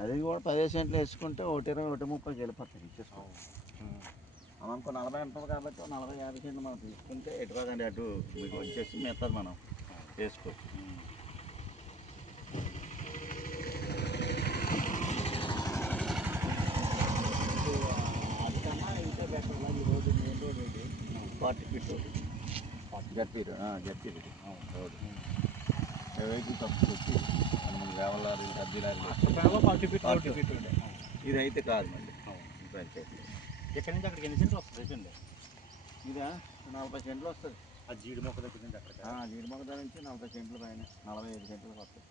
అది కూడా 15 సెంట్లు వేసుకుంటే 120, 130కి వెళ్ళిపోతుంది ఇచ్చేసుకో. మనకు 40 ఉంటుంది కాబట్టి 40, 50 సెంట్లు మనం తీసుకుంటే ఎటువకండి అటు మీకు వచ్చేసి మెత్తది మనం వేసుకోవచ్చు. అందుకన్నా ఇంటే బెటర్. ఈ రోడ్డు మెయిన్ రోడ్ ఇది 40 ఫీట్ జడ్పీ రోడ్. వెహికల్స్ వచ్చి మన వేవల లారీలు, కద్ది లారీలు 40 ఫీట్ ఉండే. ఇది అయితే కాదు మళ్ళీ ఎక్కడి నుంచి అక్కడికి ఎన్ని సెంట్లు వస్తుంది? ఇదా 40 సెంట్లు వస్తుంది. ఆ జీడి మొక్క దగ్గర నుంచి అక్కడ జీడి మొక్క దగ్గర నుంచి 40 సెంట్లు పైన 45 సెంట్లకు వస్తుంది.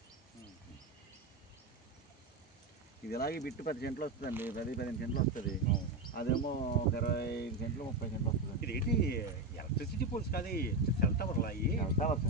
ఇది ఇలాగే బిట్టు 10 సెంట్లు వస్తుందండి, 10-15 సెంట్లు వస్తుంది. అదేమో ఒక 25 సెంట్లు 30 సెంట్లు వస్తుంది. ఇది ఏంటి ఎలక్ట్రిసిటీ పోల్స్ కాదు, సెల్ టవర్లా? Cell towers.